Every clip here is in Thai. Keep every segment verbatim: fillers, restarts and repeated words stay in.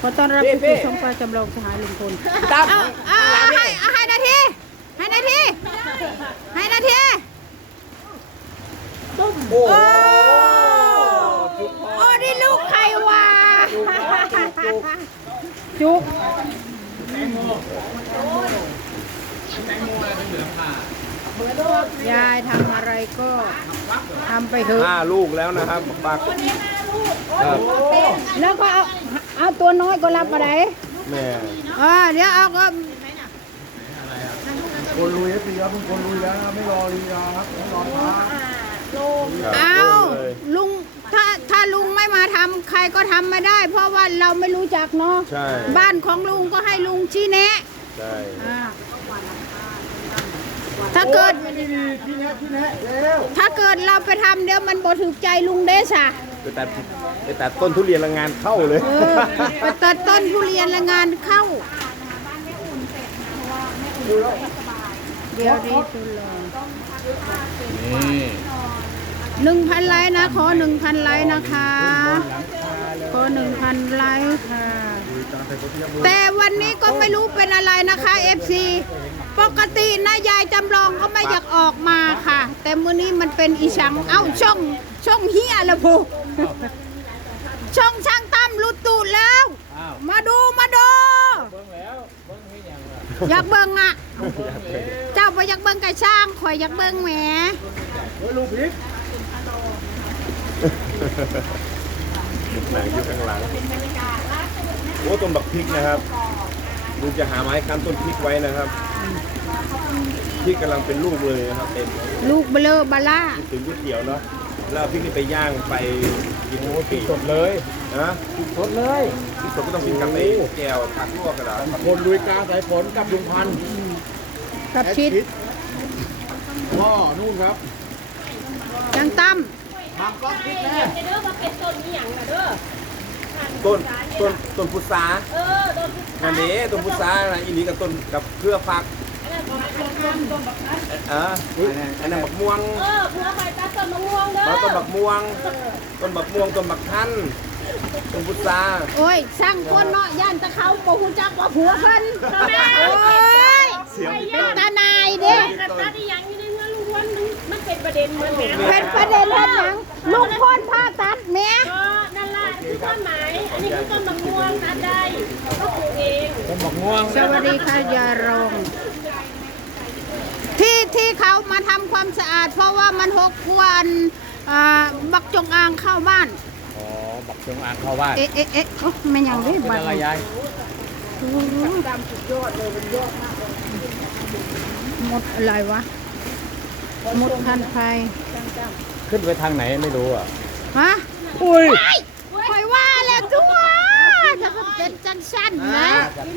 ขอต้อนรับทุกท่านช่องฟ้าจำลองสหายลุงพลเอาเอาให้เอาให้นาทีให้นาทีให้นาทีโอ้โอ้นี่ลูกใครวะจุกยายทำอะไรก็ทำไปเถอะห้าลูกแล้วนะครับปักแล้วก็เอาเอาตัวน้อยก็รับมาได้แม่อ่าเดี๋ยวเอาก็คนลุยเอฟซีครับทุกคนลุยแล้วนะไม่รอลีลาครับไม่รอช้าเอาลุงถ้าถ้าลุงไม่มาทำใครก็ทำไม่ได้ เพราะว่าเราไม่รู้จักเนาะบ้านของลุงก็ให้ลุงชี้แนะใช่ถ้าเกิดถ้าเกิดเราไปทำเดี๋ยวมันบ่ถูกใจลุงเด้ชะไปตัดไปตัดต้นทุเรียนละงานเข้าเลยไปตัดต้นทุเรียนละงานเข้าเดี๋ยวนี้สุดเลยหนึ่งพันไลค์นะขอหนึ่งพันไลค์นะคะขอหนึ่งพันไลค์ค่ะแต่วันนี้ก็ไม่รู้เป็นอะไรนะคะเอฟซีปกตินะยายจำลองก็ไม่อยากออกมาค่ะแต่มื้อนี้มันเป็นอีชังเอ้าช่องช่องเฮียละพูช่องช่างตั้มรุดตูดแล้วมาดูมาดูอยากเบิ่งอ่ะเจ้าไปอยากเบิ่งไก่ช่างข่อยอยากเบิ่งแหมลูกพริกหนังอยู่ข้างหลังโอ้ต้นบักพริกนะครับลุงจะหาไม้ค้ำต้นพริกไว้นะครับพริกกำลังเป็นลูกเลยนะครับเต็มลูกเบลอบาล่าถึงก๋วยเตี๋ยวเนาะแล้วพริกนี่ไปย่างไปกินโอ้พริกสดเลยนะพริกสดเลยพริกสดก็ต้องกินกับไอ้แก้วผักลวกกระดาษคนลุยกลางสายฝนกับลุงพันธุ์กับชิดพ่อนู่นครับยังตั้มบางก้อนพริกแม่เด้อมาเป็นต้นนี่อย่างนะเด้อต้นต้นต้นพุทราเออต้นพุทราอันนี้ต้นพุทรานะอีนี้กับต้นกับเครือฟักเอออันนั้นบักม่วงเออเพื่อไปตัดต้นมะม่วงเด้อต้นบักม่วงต้นบักม่วงต้นบักทันต้นพุทราโอ้ยสร้างคนเนาะย่านตะเขาโปหุ่นจักว่าผัวเพิ่นโอ้ยเป็นตาหนายเด้แต่ตัดอีหยังอยู่ในเงินลุงพลมันเป็นประเด็นมันเป็นประเด็นเฮ็ดหยังลุงพลพาตัดแม่ก็นั่นล่ะคือความหมายอันนี้คือต้นมะม่วงตัดได้ก็ปลูกเองต้นมะม่วงสวัสดีค่ะยารงที่ที่เขามาทำความสะอาดเพราะว่ามันหกวันบักจงอางเข้าบ้านอ๋อบักจงอางเข้าบ้านเอ๊ะเอ๊ะเอ๊ะไม่ยังได้บ้านอะไรยายดำสุดยอดเลยมันยอดมากหมดอะไรวะหมดพันไฟขึ้นไปทางไหนไม่รู้อ่ะฮะอุ้ยคอยว่าแล้วจัวจะเป็นจันสั้นนะ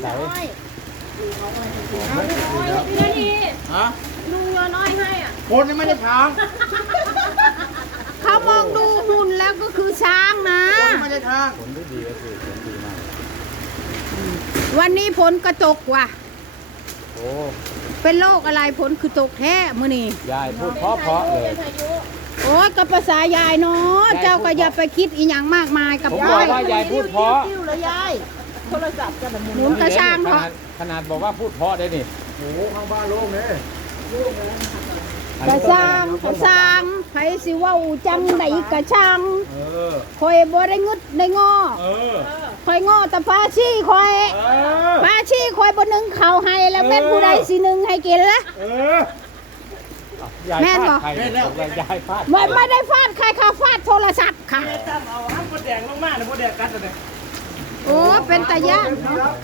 นี่นี่ฮะลุงโยนอ้อยให้อ่ะคนยังไม่ได้ช้างเขามองดูหุ่นแล้วก็คือช้างนะคนไม่ได้ช้างผลดีดีก็คือผลดีมากวันนี้ผลกระจกว่ะโอ้เป็นโรคอะไรผลคือตกแท้มื้อนี้ยายพูดเพราะเพราะเลยโอ้ยกับภาษายายเนาะเจ้าก็อย่าไปคิดอีหยังมากมายกับยายผมบอกว่ายายพูดเพราะยายโทรศัพท์จะแบบหมุนกระช่างเพราะขนาดบอกว่าพูดเพราะได้นี่โอ้ข้างบ้านโล่งเลยกระช่างกระช่างไผสิว่าจังไดกระช่างคอยบ่ได้งึดได้งอคอยงอแต่ฟ้าชี้คอยฟ้าชี้คอยบ่นึงเข่าให้แล้วแม่นผู้ใดสินึงให้กินละแม่นบ่ไม่ไม่ได้ฟาดใครค่ะฟาดโทรศัพท์ค่ะเอาห้ามมดแดงลงมาเลยมดแดงกัดเลยโอ้เป็นตาย่าน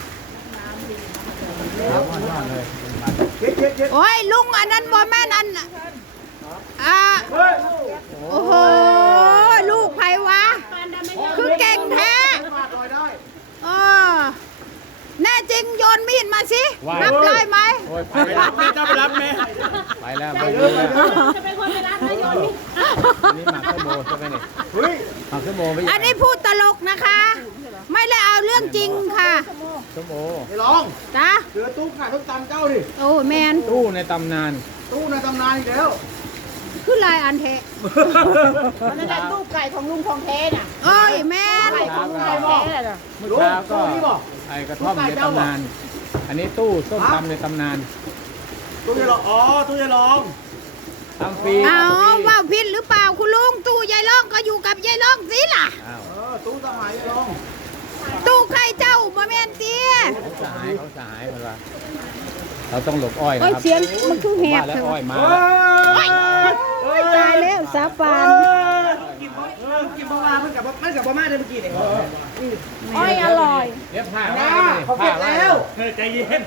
โอ้ยลุงอันนั้นบ่แม่นอันอ่าโอ้โหลูกไผวะคือเก่งแท้เออแน่จริงโยนมีดมาสิรับได้ไหมไปรับแม่เจ้าไปรับแม่ไปแล้วไปเลยจะเป็นคนไปรับนายโยนนี่นี่หมากขึ้นโมใช่ไหมนี่เฮ้ยหมากขึ้นโมไม่อันนี้พูดตลกนะคะไม่ได้เอาเรื่องจริงค่ะส้มโอไอ้ลองจ้าเจอตู้ขายต้มตำเจ้าดิโอ้แมนตู้ในตำนานตู้ในตำนานอีกแล้วคือลายอันเทะมันนั่นแหละตู้ไก่ของลุงทองเทน่ะเอ้ยแม่นไก่ของลุงทองเทน่ะเมื่อเช้าก็ไอ้กระท่อมในตำนาน อันนี้ตู้ส้มตำในตำนานตู้ยายลองอ๋อตู้ยายลองทำฟรีเอาทำฟรีว่าผิดหรือเปล่าคุณลุงตู้ยายล่องก็อยู่กับยายล่องสิล่ะอ้าวเออตู้สมัยยายลองตู้ใครเจ้าบ่แม่นเตี้ยเขาสหายเขาสหายเวลาเราต้องหลบอ้อยนะโอ้ยครับเสียงมันคือแหบว่าแล้เถวอ้อยอะมาเฮ้ยตายแล้วสาปานกินบ่เออกินบ่มาเพิ่งกลับมันกลับบ่มาได้เมื่อกี้เนี่ยอ้อยอร่อยเรียบผ้านะว่าเขาเก็บแล้วเฮ้ยใจเย็น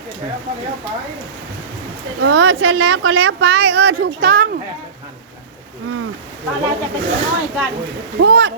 เออเสร็จแล้วก็แล้วไป เออถูกต้องอืมตอนเราจะไปกินอ้อยกันพูด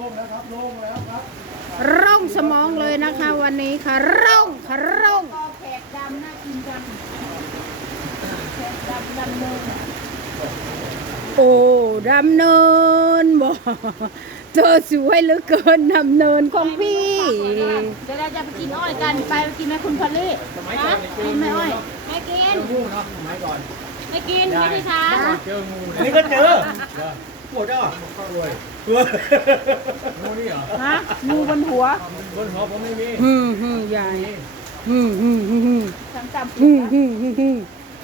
ร่องสมองเลยนะคะ วันนี้ค่ะร่องค่ะร่องแขกดำน่ากินจังแขกดำดำเนินโอ้ดำเนินบ่เธอสวยเหลือเกินดำเนินของพี่เดี๋ยวเราจะไปกินอ้อยกันไปกินไหมคุณพอลลี่นะกินไหมอ้อยไม่กินงูเนาะสมัยก่อนไม่กินไม่ใช่ช้าเจองูอันนี้ก็เจอปวดอ่ะตัวงูนี่เหรอฮะงูบนหัวบนหัวผมไม่มีฮึมฮึมยายฮึมฮึมฮึมฮึมจำจำฮึมฮึมฮึมฮึม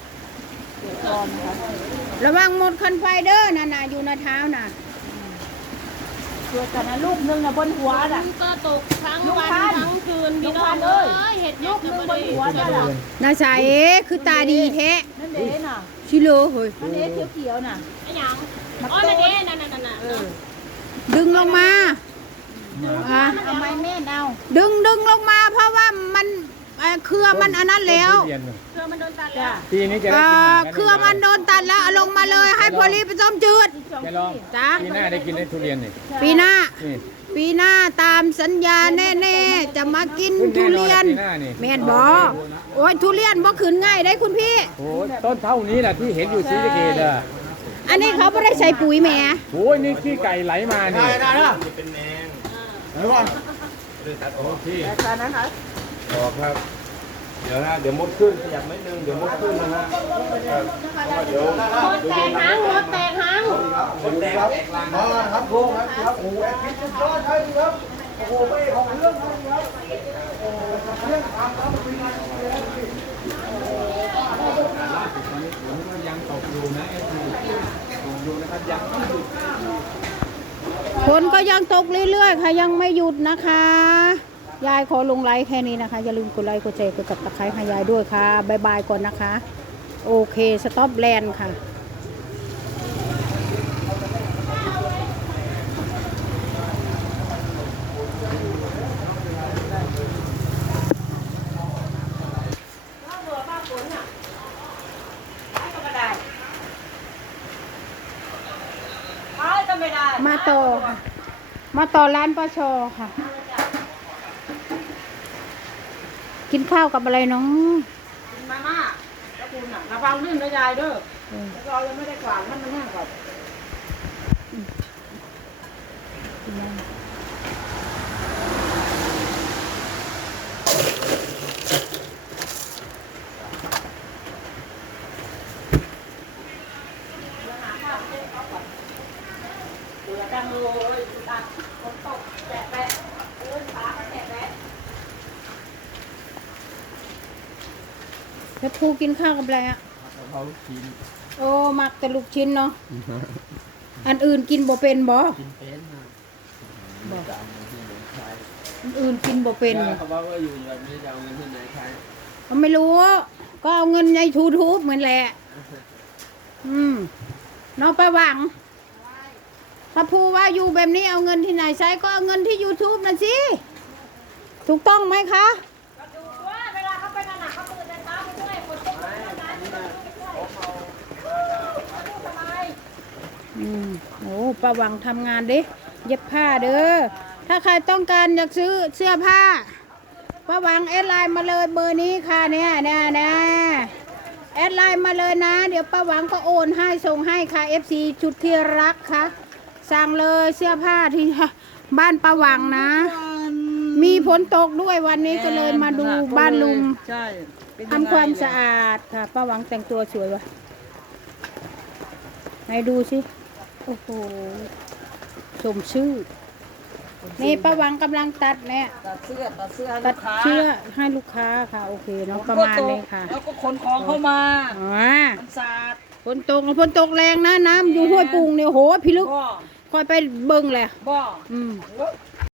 ระวังหมดคันไฟเด้อน่ะน่ะอยู่ในเท้าน่ะตัวกันนะลูกนึงนะบนหัวน่ะก็ตกทั้งลูกวันพันทั้งคืนลูพี่กน้อพังนเอ้เอ้ยยเห็ดลูกนึงบนหัวน่ะล่ะน่าใสคือตาดีแท้นั่นเด้น่ะชิโลเฮ้ยนั่นเด้เขียวๆน่ะไอ้หยังอ๋อนั่นเองนั่นนั่นนั่นน่ะดึงลงมาอ่ะเอาไม้แม่นเอาดึงดึงลงมาเพราะว่ามันเอ่อเครือมันอันนั้นแล้วเรียนหนึ่งเครือมันโดนตัดแล้วปีนี้จะได้เอ่กินหอมากเครือมันโดนตัดแล้วเอาลงมาเลยให้พอลีไปต้มจืดจะลองจ้าปีหน้าได้กินได้ทุเรียนนี่ปีหน้านี่ปีหน้าตามสัญญาแน่ๆจะมากินขึ้นทุแน่นอนเรียนปีหน้านี่แม่นบอโอ้ยทุเรียนบ่ขืนง่ายได้คุณพี่โอ้ยต้นเท่านี้แหละที่เห็นอยู่ศรีสะเกษอ่ะอันนี้เขาไม่ได้ใส่ปุ๋ยแหม่โอ้ยนี่ขี้ไก่ไหลมาได้นี่ได้ละเป็นแมงเดี๋ยวก่อนเลยตัดออกที่ออกครับ เดี๋ยวนะเดี๋ยวมดขึ้นขยับนิดนึงเดี๋ยวมดขึ้นนะฮะเดี๋ยวหมดแตกหางหมดแตกหางมดแดงครับมาครับโค้งครับโอ้โหแอดมิดสุดยอดใช่ครับโอ้โหไม่ของเรื่องครับโอ้โหเรื่องทำครับมันเป็นงานตอนนี้ฝนก็ยังตกอยู่นะเอฟซีตกอยู่นะครับยังไม่หยุดฝนก็ยังตกเรื่อยๆค่ะยังไม่หยุดนะคะ ยายขอลงไลค์แค่นี้นะคะ อย่าลืมกดไลค์กดแชร์กดกับตะไคร้ให้ยายด้วยค่ะบายบายก่อนนะคะ โอเคสต็อปแลนด์ค่ะมาต่อค่ะมาต่อร้านป้าชอค่ะ กินข้าวกับอะไรน้องมาม่าแล้วคุณน่ะระวังลื่นนะยายเด้อเรายังไม่ได้กวาดมันมันแห้งก่อน เดือดจังเลยตัดฝนตกแดดแปะโอ้ยฟ้าก็แดดแปะแล้วภูกินข้าวกับอะไรอ่ะเขากินโอ้มักแต่ลูกชิ้นเนาะ อันอื่นกินบ่เป็นบ่กินเป็นนะบอกจะเอาเงินที่ไหนใช้อันอื่นกินบ่เป็นเขาบอกว่าอยู่แบบนี้จะเอาเงินที่ไหนใช้ก็ไม่รู้ ก็เอาเงินในทูทูบเหมือนแหละ อืมน้องไปหวัง ถ้าพูว่าอยู่แบบนี้เอาเงินที่ไหนใช้ก็เอาเงินที่ YouTube นั่นสิ ถูกต้องไหมคะดูว่าเวลาเขาไปนั่นน่ะเขาตื่นแต่เช้าไปด้วยฝนตกไปด้วยนะทำไมอืมโอ้ประหวังทำงานดิเย็บผ้าเด้อ ถ้าใครต้องการอยากซื้อเสื้อผ้าประหวังแอดไลน์มาเลยเบอร์นี้ค่ะเนี่ยเนี่ยนะแอดไลน์มาเลยนะ เดี๋ยวประหวังก็โอนให้ส่งให้ค่ะ เอฟ ซี ชุดที่รักค่ะ สั่งเลยเสื้อผ้าที่บ้านประหวังนะ มีฝนตกด้วยวันนี้ก็เลยมาดูบ้านลุงใช่ทำความสะอาดค่ะป้าหวังแต่งตัวสวยวะไหนดูสิโอ้โหสมชื่อ นี่ป้าหวังกำลังตัดเนี่ยตัดเสื้อตัดเสื้อให้ตัลูดกค้าเชือกให้ลูกค้าค่ะ โอเคเนาะประมาณนี้ค่ะแล้วก็ขนของเข้ามาอ๋อมันสาดฝนตกฝนตกแรงนะน้ำอยู่ห้วยปุงเนี่ยโหพิลึกบ่คอยไปเบิ่งแหละบ่อืม